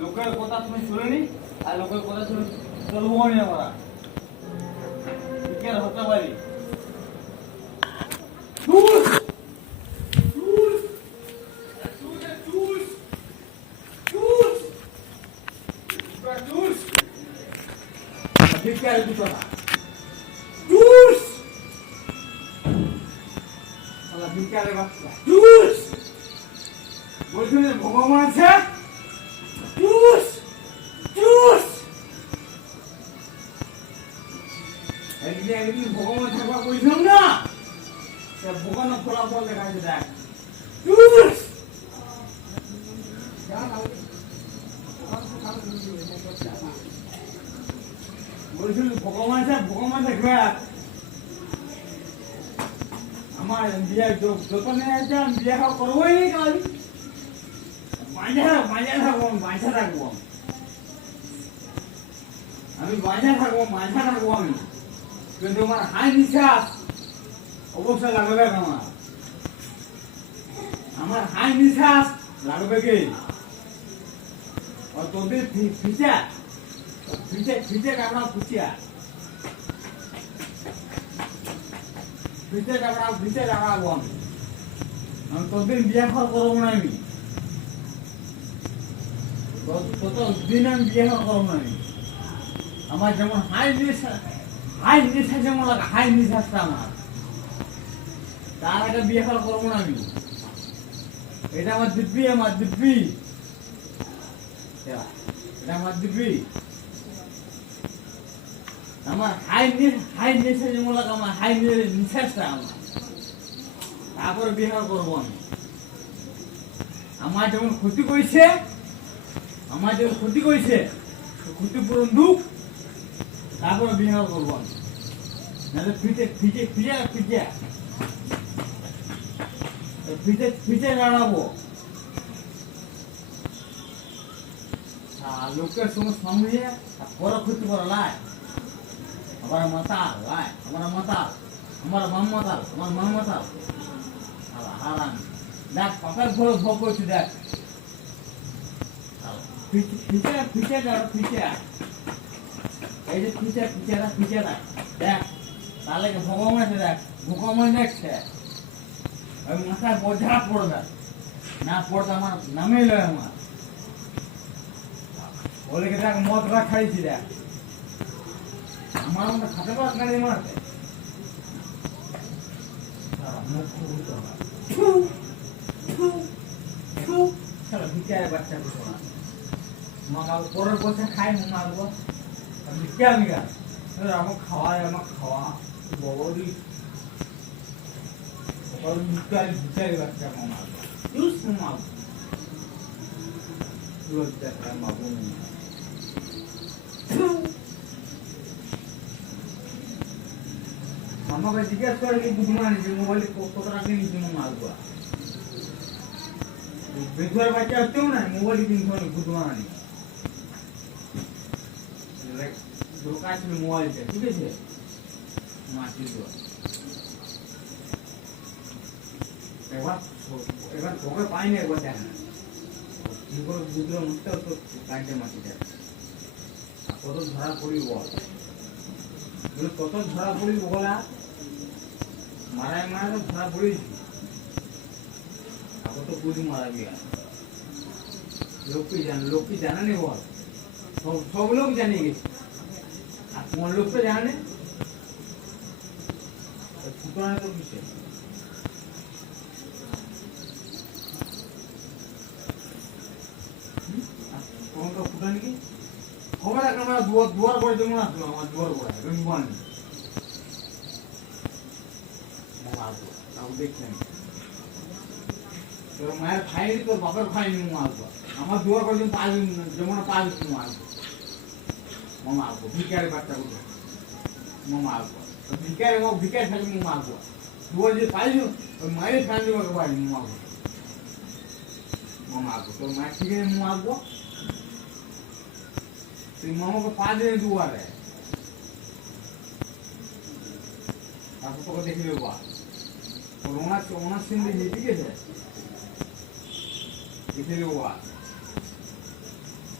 লোকের কথা তুমি শুনিনি আর লোকের কথা শুনে চলবো না আমরা হতে পারি ভগবান আছে একদিন ভগবান থাকবা কইছিলাম না ভগবান ফলাফল দেখাচ্ছে দেখ বলছিল ভগবান দেখবে আমার বিয়ে যত নেই আছে আমি বিয়ে করবোই নি কাল বাঁচা থাকবো আমি বাঁচা থাকবো আমি কিন্তু আমার হাই নিঃশ্বাস অবশ্যই লাগবে আমার হাই নিঃশ্বাস লাগবে কি তোদের ফিচে কামড়া পুচিয়া ফিচে কামড়াবো আমি তোদের বিয়ে করবো না আমি ততদিন আমি বিয়ে করবো না আমি আমার যেমন হাই নিঃশ্বাস যেমন লাগে হাই নিঃশ্বাসটা আমার তার আগে বিয়ে করবো না আমি এটা আমার দিব্যি এটা আমার দিব্যি আমার হাই নিঃশ্বাস যেমন লাগে আমার হাই নিঃশ্বাসটা আমার তারপরে বিয়ে করবো আমি আমার যেমন ক্ষতি করেছে ক্ষতিপূরণ দুঃখ তারপরে বিয়ে করবো আমি নাহলে ফিচে দাঁড়াবো লোকের সঙ্গে সঙ্গে বড় ক্ষতি করা লাই আমার মাতাল আমার মাম মাতাল হারাম দেখ পাকার ঘর ভোগ করছি দেখ ফিচে এই যে ফিচে দেখ তাহলে ভগবান আছে দেখ ভগবান দেখছে ওই মাথায় বোঝা পড়বে না পড়তে আমার নামে লয় আমার বলে দেখ মদরা খাইছি দেখ আমার মধ্যে খাতে পার গাড়ি মারতে বিচারে বাচ্চা কিছু না পরের পয়সা খাই মারবো আমি আমার খাওয়া বড়ি বিচারে বাচ্চা মারবো লজ্জা মারবো আমাকে জিজ্ঞাসা করে কি বুঝবো আনিছি মোবাইলে কত টাকা নিয়েছি মারবো বেথুয়ার বাচ্চা হচ্ছেও না মোবাইল কিনতে হবে বুঝবো আনি দোকান ছিল মোবাইলটা ঠিক আছে মাটির দোকান এবার তোকে পাইনি একবার দেখ না কি করে বুঝলো মুখটা তো কাটে মাটিটা কত ধরা পড়ি বল কত ধরা পড়ি বলা মারায় তো ধরা পড়িস আবার তো পুরি মারা গিয়া লোক কি জানা নেই বল সব লোক জানিয়ে গেছে আর তোমার লোক তো জানে ফুটানো তো কিসে তোমাকে ফুটানি কি খবর রাখ আমরা দুয়ার করে যেমন আসলো আমার দুয়ার করে রুমানি দেখছেন তোর মায়ের খাইনি তোর বাপের খাইনি আসবো আমার দুয়ার করে যেমন পাঁচ আসবো মামা আসবো ভিকারের বাচ্চাগুলো মামা আসবো ভিকারে থাকলে মামা আসবো দুয়ার যে পাইনি ওই মায়ের ফ্যামিলি আমাকে পাইনি মামা আসবো তোর মায়ের থেকে মামা আসবো তুই মামাকে পা দিয়ে দুয়ারে তারপর তোকে দেখে নেবো ওনার সিন্ধে ঠিক আছে দেখে নেবো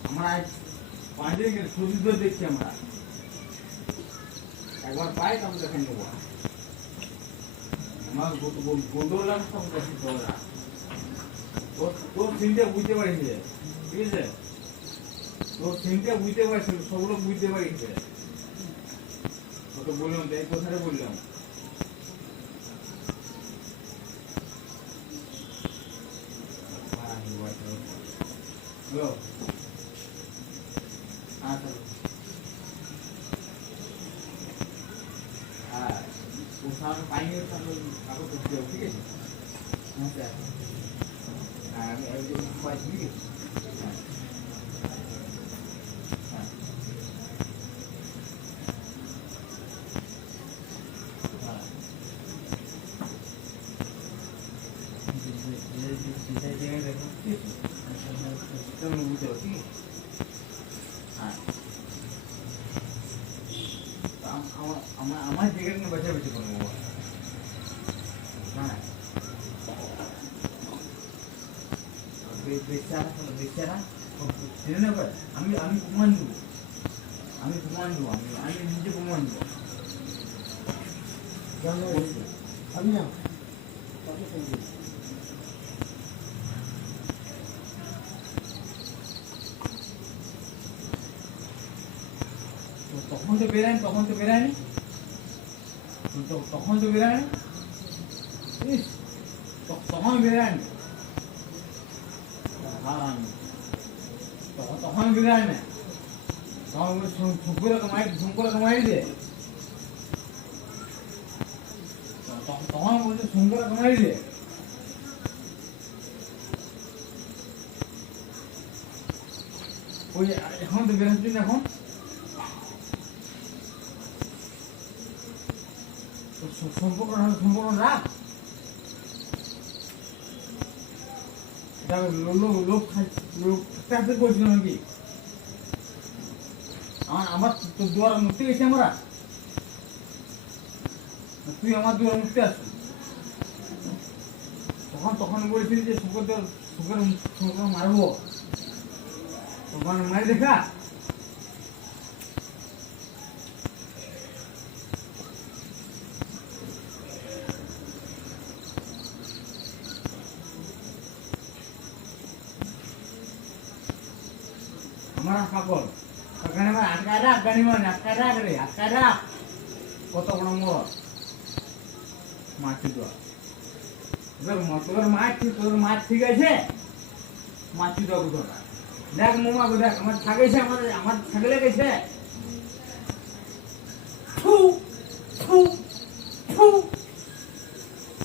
আমরা পাঁচ দিন ছবি ধরে দেখছি আমরা একবার পাই তখন দেখে নেবো আমার গোদর তখন দেখি তোরা তোর সিনটা বুঝতে পারিস ঠিক আছে তোর সিনটা বুঝতে পারছি সবগুলো বুঝতে পারিস তোকে বললাম তাই কথাটা বললাম হ্যালো আচ্ছা হ্যাঁ ও সামনে পাইনি কাগজ করতে যাবো ঠিক আছে আচ্ছা হ্যাঁ আমি একজন পাই ঠিক আছে হ্যাঁ আমার জায়গাটা নিয়ে বেছে বেছে করবো হ্যাঁ বেচারা জেনে নেবে আমি প্রমাণ দেবো আমি নিজে প্রমাণ দেবো আমি না তখন তো বেরায়নি তখন তো বেরায়নি তখন বেরায়নি তখন বেরায়নি তখন শঙ্কর কমাই দে তখন বলছে শঙ্কর কমাই দে ওই এখন তো বেরোচ্ছি না এখন সম্পর্ক রাখ লোক করছিল নাকি আমার তোর দুয়ার মুক্তি গেছি আমরা তুই আমার দুয়ার মুক্তি আসছিস তখন বলেছিলি যে শুকর মারবো তখন মারি দেখা আমার পাগল ওখানে আমার আটকায় রাখ গাড়ি মানে আটকায় রাখ রে আটকায় রাখ কত বড় মোর মাছি দেওয়া তোর মাছ ঠিক আছে মাছি দেওয়া তোরা দেখ মোমা দেখ আমার থাকেছে আমার থাকলে গেছে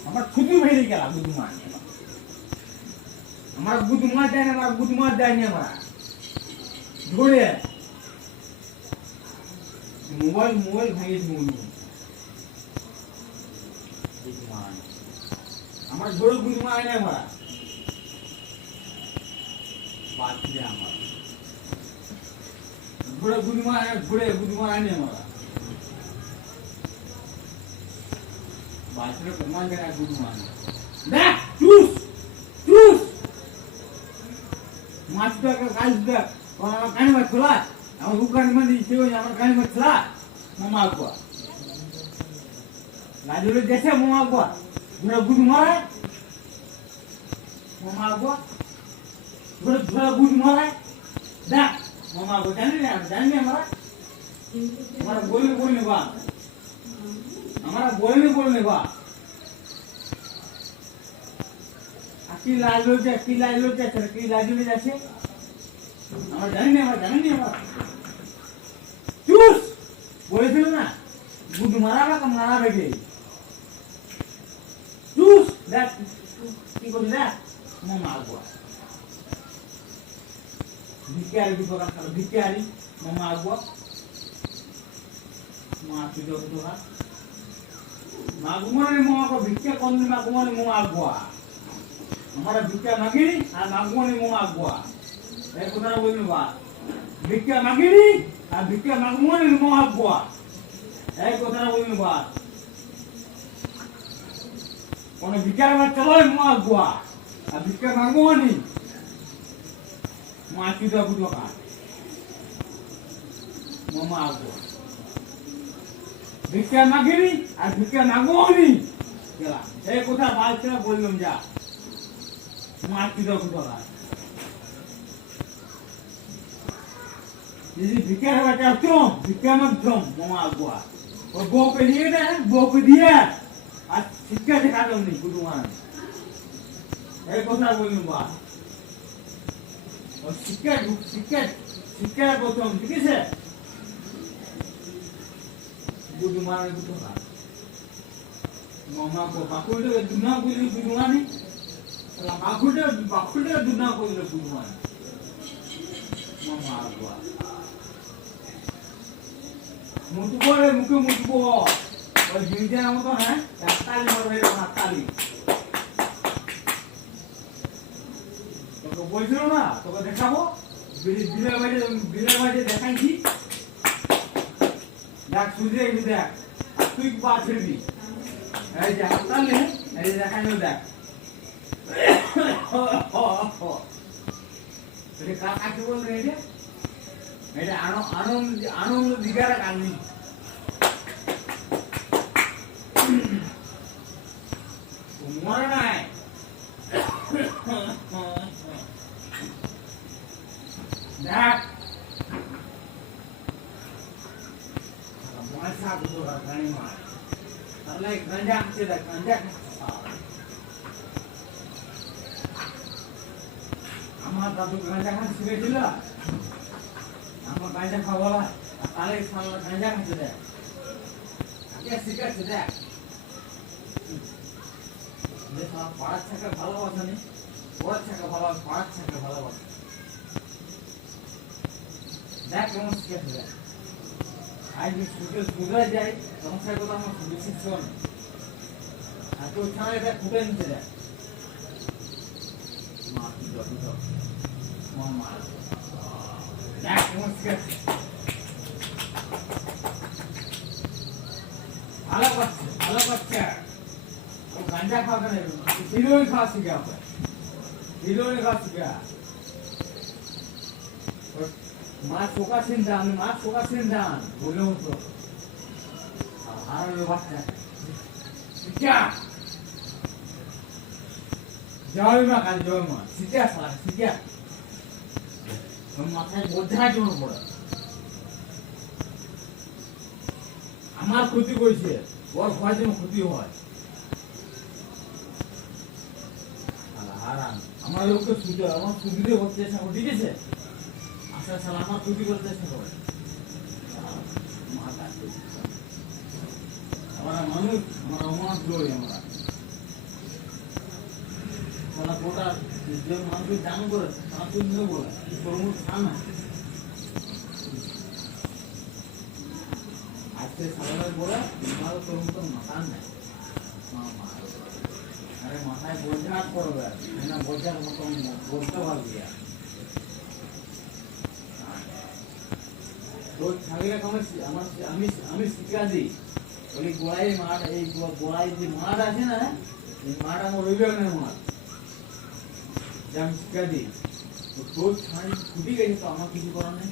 আমার খুবই ভেড়ে গেল বুধ মাছ আমার বুধ মাছ দেয়নি আমরা ধরে মোবাইল ভাঙিয়ে আমার ধরে বুধমা আয় না আমরা বাচ্চা আমার ঘুরে বুধমা আয় না আমরা বাচ্চারা প্রমাণ দেয় না বুধমা দেখ মাছটাকে কাজ দেখ আমার কানি মাছ খোলা আমার দোকান মানে আমার কানি মাছ খোলা মামা আগুয়া লাজুরে গেছে মামা আগুয়া ঘুরে বুধ মারায় মামা আগুয়া ঘুরে বুধ মারায় দেখ মামা আগুয়া জানি আমরা বললে বা আমরা বললে বা কি লাজলো যাচ্ছে আমরা জানি না চুস বলেছিল না বুধ মারাবে কে চুস দেখ কি করছি দেখ মামা আগুয়া ভিক্ষারি দুটো রাখা ভিক্ষারি মামা আগুয়া মা তুই তোরা মাগুমানি মামা ভিক্ষা কম মাগুমানি মামা আগুয়া हमारा भिक्षा मांगिनी और मागवानी मुँह आगुआ एक उधर बोलने बा भिक्षा मांगिनी और भिक्षा मागवानी मुँह आगुआ एक उधर बोलने बा কোনো ভিকার বাচ্চা লয় মা গোয়া আর ভিক্ষা মাগবো নি মা চুদা বুঝো কাজ মামা আগো ভিক্ষা মাগিনি আর ভিক্ষা মাগবো নি গেলাম এই কথা বালছে বললাম যা মা চুদা বুঝো কাজ যদি ভিক্ষার বাচ্চা চম ভিক্ষা মাগছম মামা আগোয়া ও বউকে দিয়ে দেয় বউকে দিয়ে আর শিক্ষা শেখালাম নি গুরুমান এই কথা বললাম বা ও শিক্ষা প্রথম ঠিক আছে গুরুমান দুটো না মামা কো বাকুলটা দুনা বলি গুরুমানি তাহলে বাকুলটা দুনা বলি গুরুমান মামা আগোয়া মুখে মুটবো ওই জিনিসের মতো হ্যাঁ একতালি মারবে হাততালি তোকে বলছিল না তোকে দেখাবো বিলের বাড়িতে দেখাইছি দেখ সুজিয়ে গেছি দেখ তুই পা ছিড়বি এই যে হাততালি এই যে দেখাইলো দেখ কাকে বলবে এটা আনন্দ দিঘার কান্দি মরে নাই দেখ মশা দুটো গাড়ি মার তাহলে গাঁজা খাচ্ছে দেখ গাঁজা আমার দাদু গাঁজা খাতে শিখেছিল আমার গাঁজা খাওয়া তাহলে গাঁজা খাচ্ছে দেখ শিখাচ্ছে দেখ পাড়ার ছাকে ভালোবাসা নেই ওর ছাকে ভালোবাসা পাড়ার ছাকে ভালোবাসা দেখ কেমন শিখেছে দেখ আজ সুদে যাই সংসার কথা আমার বেশি শোন আর তোর ছাড়া এটা ফুটে নিতে দেখ মা কি মা দেখ কেমন শিখেছে ভালো করছে গাঁজা খাওয়া নেই হিরোইন খাওয়া শিখা হিরোইন খাওয়া শিখা মা চোখা চিন্তান বলে হতো হারানো বাচ্চা শিখা জয় মা কাল জয় মা শিখা শিখা মাথায় বোঝা জন্য পড়ে আমার ক্ষতি করেছে ওর ভয় যেন ক্ষতি হয় আমার লোককে সুযোগ আমার সুবিধে করতে চেষ্টা করে ঠিক আছে আচ্ছা সাল আমার ক্ষতি করতে চেষ্টা করে আমরা মানুষ আমরা অমাত লড়ি আমরা সালা গোটা যে মানুষ জানো করে তার জন্য বলে তরমুজ খা না আজকে সালামের বলে তোমার তরমুজ তো মাথা নেই আরে মাথায় বোঝা করবে না বোঝার মতন বলতে পারবি তোর ছাগলে আমি শিক্ষা দিই বলি গোড়াই মাঠ এই গোড়াই যে মাঠ আছে না এই মাঠ আমার রইবে না মাঠ যে আমি শিক্ষা দিই তোর ছাড়ি ফুটি গেছে তো আমার কিছু করার নেই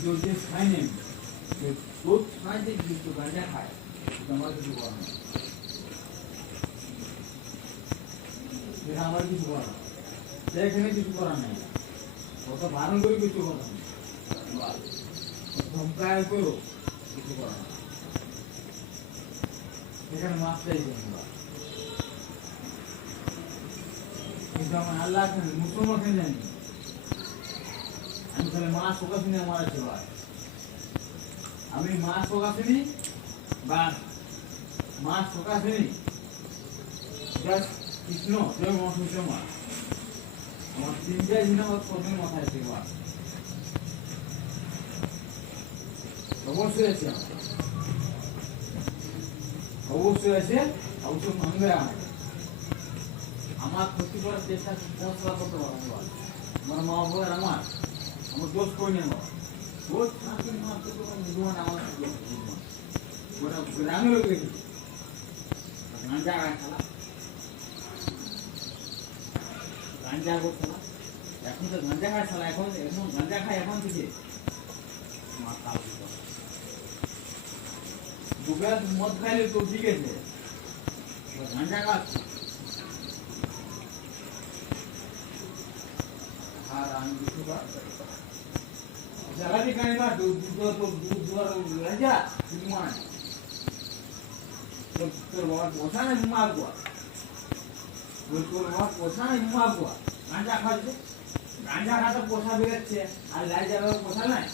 তোর যে খাই নেই তোর ছাড়ি যে গাঁজা খায় আমার কিছু করার নেই আমার কিছু করার সেখানে কিছু করার নেই ওটা বারণ করে কিছু করার নেই ধমকায় করো কিছু করার নেই এখানে মাছ চাইছি কিন্তু আমার আল্লাহ মুসলমান খেয়ে জানি আমি তাহলে মাছ শোকাশিনি আমার আছে ভাই আমি মাছ শোকাশিনি বা মাছ শোকাশিনি কৃষ্ণ জয় মহাকৃষ্ণ মা আমার 3-4 দিন আমার প্রথমে মাথায় আছে অবশ্যই আছে অবশ্যই ভাঙবে আমার ক্ষতি করার চেষ্টা করতে পারবো আমার মা বাবা আমার দোষ করিনি আমার দোষ থাকে আমার গ্রামের লোক গাঞ্জা খায় শালা, গাঞ্জা করছে না এখন তো গাঞ্জা খায় শালা, এখন এখন গাঞ্জা খায় এখন থেকে মাথা দু গ্লাস মদ খাইলে তো ঠিক আছে, গাঞ্জা খাচ্ছে। আর আমি কিছু জ্বালানি খাই না, দুধ গাঞ্জা দুধ মানে তোর বাবার পোষা না মারবো, তোর বাবার পোষা না মারবো, গাঞ্জা খাচ্ছে, গাঞ্জা খাতে পোষা বেরোচ্ছে আর লাই যাবে পোষা নাই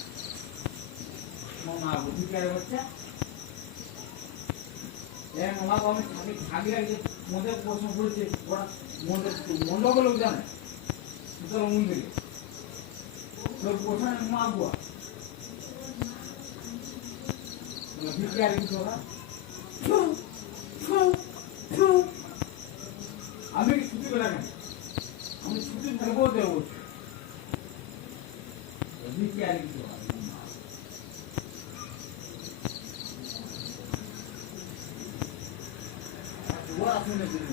মারবো ভিকারে হচ্ছে। মামাকে আমি থাকি রাখছি মধ্যে প্রশ্ন করেছি, ওরা মন্ডকে লোক জানে তোর মন্দিরে তোর পোষা নাই মারবো ভিকারে কিছু ওরা আমি ছুটি করে রাখেন, আমি ছুটি থাকবো দেবো ভিকারে কিছু ওরা শুনে দিন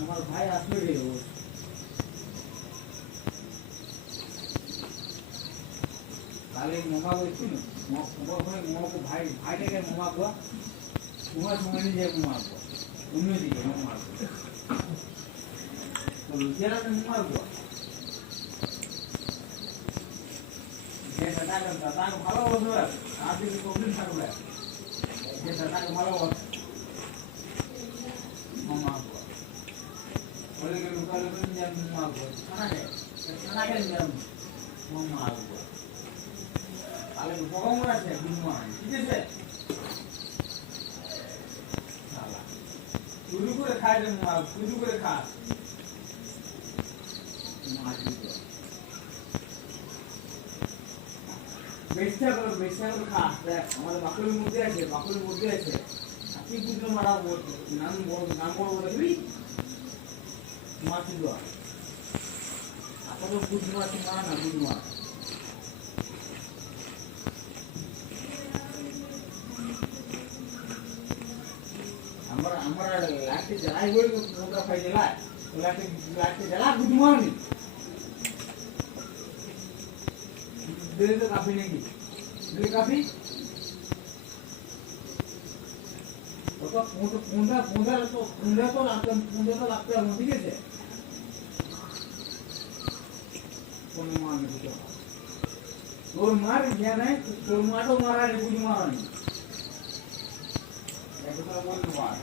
আমার ভাই আসলে গেল তাহলে মামা বলছি না মামাকে ভাইটাকে মামা কোয়া তোমার সময় নিয়ে যাবে মামা কোয়া অন্যদিকে মামা তো লুচিয়ারা মামা কোয়া যে দাদাকে ভালোবাসবে আর দিকে প্রবলেম থাকবে, যে দাদাকে ভালোবাসবে মামা কোয়া বলে গেল তাহলে মামা কোয়া খানাকে মামা কোয়া তাহলে উপকম আছে বিমান ঠিক আছে শুরু করে খায় যে শুরু করে খা বেশা করে খা। দেখ আমাদের বাকুলের মধ্যে আছে, বাকুলের মধ্যে আছে কি বুঝলো মারা নাম বড় দেখবি মাছ দেওয়া আপনার বুঝ মাছ মারা না বুঝ মাছ আমরা লাঠি জ্বালাই বই নৌকা খাই জ্বালায় লাঠি জ্বালা বুঝমানি দিলে তো কাফি নাকি দিলে কাফি পুঁজা তো লাগতে হবে ঠিক আছে কোনো মানে তোর মার ইয়া নাই তোর মাটাও মারা নেই বুঝি মারা নেই বলতে পার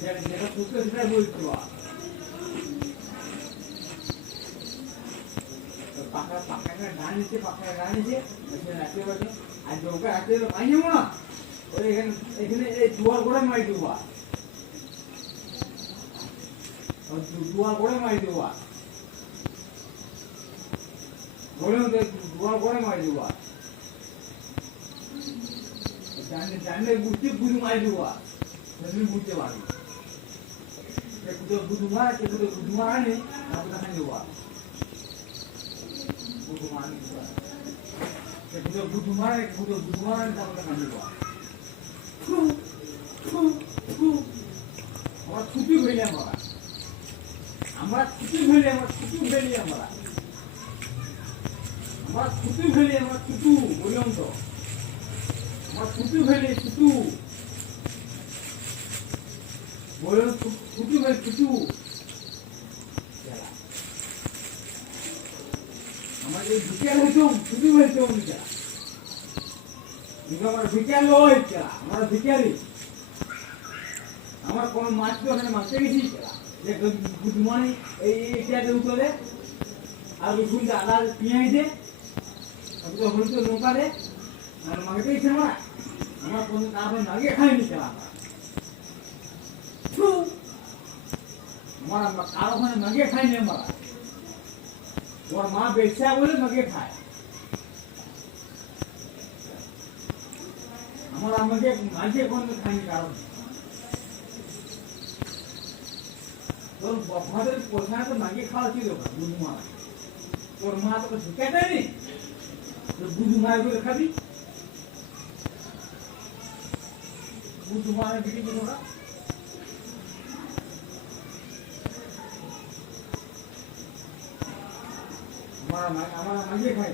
যেটা সত্য সেটা বলতে পার পাকা ডান নিচে রাখতে পারবে আর জলকা রাখতে পাই যাবো না ওই এখানে এই দুয়ার করে মারি দেবো দুয়ার করে মারি দেবো দুয়ার করে মারি দেবো জানলে বুঝতে বুঝু মারি দেবো তুমি বুঝতে পারবে বুধু মারা বুধু মারা নেই তারপরে খাই দেবো বুধু মারা তারপরে খাই দেবো আমার ছুটি হইলে আমরা ছুটি হইলে আমরা ছুটু বললাম তো আমার ছুটু হইলে ছুটু বললাম ছুটু হয়ে ছুটু আমার এই বিকেল হইতো ছুটু হইতো আমার বিকেল হয়েছে আমার বিকেলই আমার কোনো মাছ তো ওখানে মাছতে গেছি যে গুড মর্নিং এই ইত্যাদি উঠলে আর রসুন আদা পেঁয়াজ দে তারপরে হলুদ লঙ্কা দে আর মাকে দিয়েছে আমার কোনো তারপরে নাগিয়ে খাইনি আমার কারো ওখানে নাগিয়ে খাইনি আমরা ওর মা বেচা বলে নাগিয়ে খায় আমার আমাকে মাঝে কোনো খাইনি কারণ তোর বাবাদের পোষায় তো নাগিয়ে খাওয়া ছিল বুধু মা তোর মা তোকে শিখে দেয়নি বুধু মায়ের করে খাবি বুধু মায়ের বিক্রি করো না আমার মাঝে খাই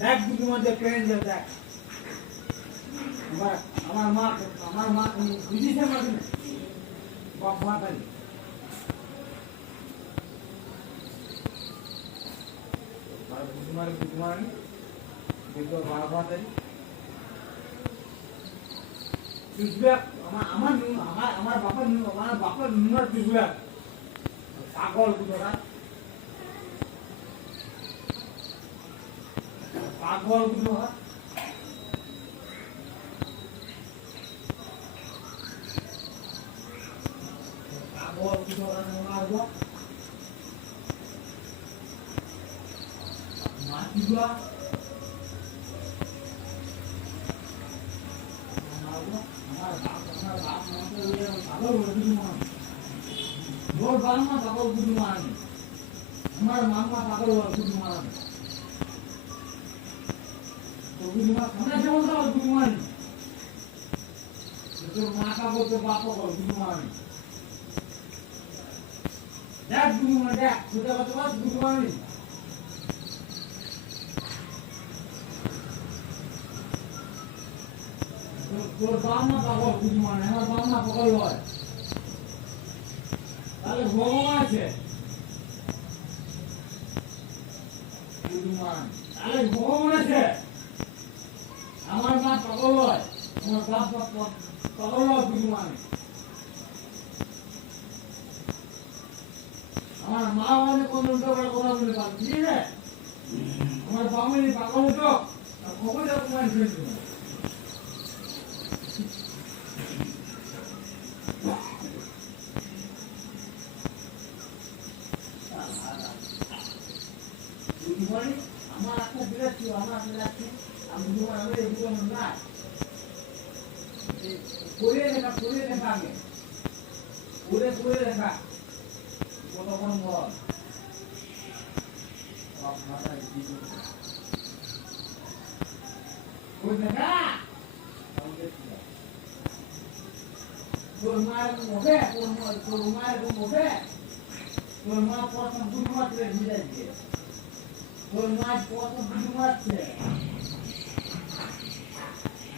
দেখ বুধু মাঝে ট্রেন দেখ আমার মা বুঝিছে মাঝে বাবা তাই বুধুমার দেখো বাবা তাই আমার বাপার নুনার পিছুয়া পাগল বুঝোরা পাগল বুঝোরা পাগল বুঝোরা মারবো মাটিগুলা আমার বাপ পাগল বুঝু মান মোর বাবা পাগল বুঝু মান আমার মামা পাগল বুঝু মান তো বুঝু মান খানা যেমন তো বুঝু মান তোর মা পাগল তোর বাপ পাগল বুঝু মান দেখ বুঝু মান দেখ ছোটা কথা বুঝু মান তোর বাবা পাগল বুঝু মান আমার বাবা পাগল হয় তাহলে ভগবান আছে বুঝুমান তাহলে ভগবান আছে আমার মা পাগল হয় আমার বাপ পাগল হয় বুঝুমান আমার মা মানে কোন উল্টো করে কথা বলে পারে ঠিক আছে আমার বাঙালি পাগল হতো খবর যাও তোমার ফেলছো আমার একটা বিরাট ছিল আমার বিরাট আমি এগুলো না করে লেখা আগে করে লেখা কতক্ষণ বল তোর মায়ের মুখে তোর মায়ের মুখে তোর মা প্রথম দুটো মাত্রে ভিজাই দিয়ে তোর মা প্রথম দুটো মাত্রে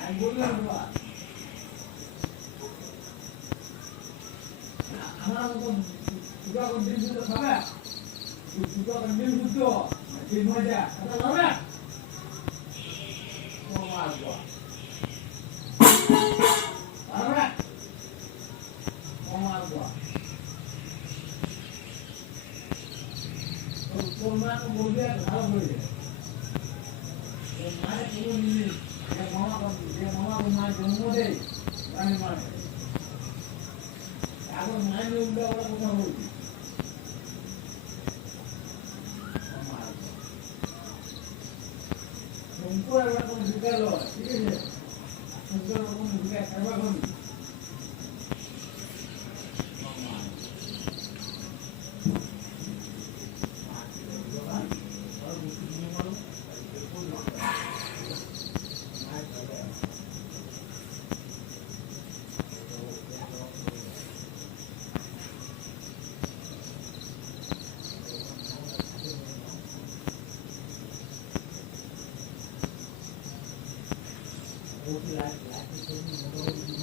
আমি বললাম আমার মতো দুটো দিন দুটো খাবে দুটো দিন দুটো তিন মজা কথা খাবে ও মারবো পারবে ও মারবো তোর মা তো বলবে ভালো বলবে মায়ের পুরো মিলি যে মামা মা জন্ম দেয় মানে মানে এখন মায়ের উল্টা ওরা কথা বলছি শঙ্কর এরকম বিকাল ঠিক আছে শঙ্কর এরকম বিকাল সেবা করি Like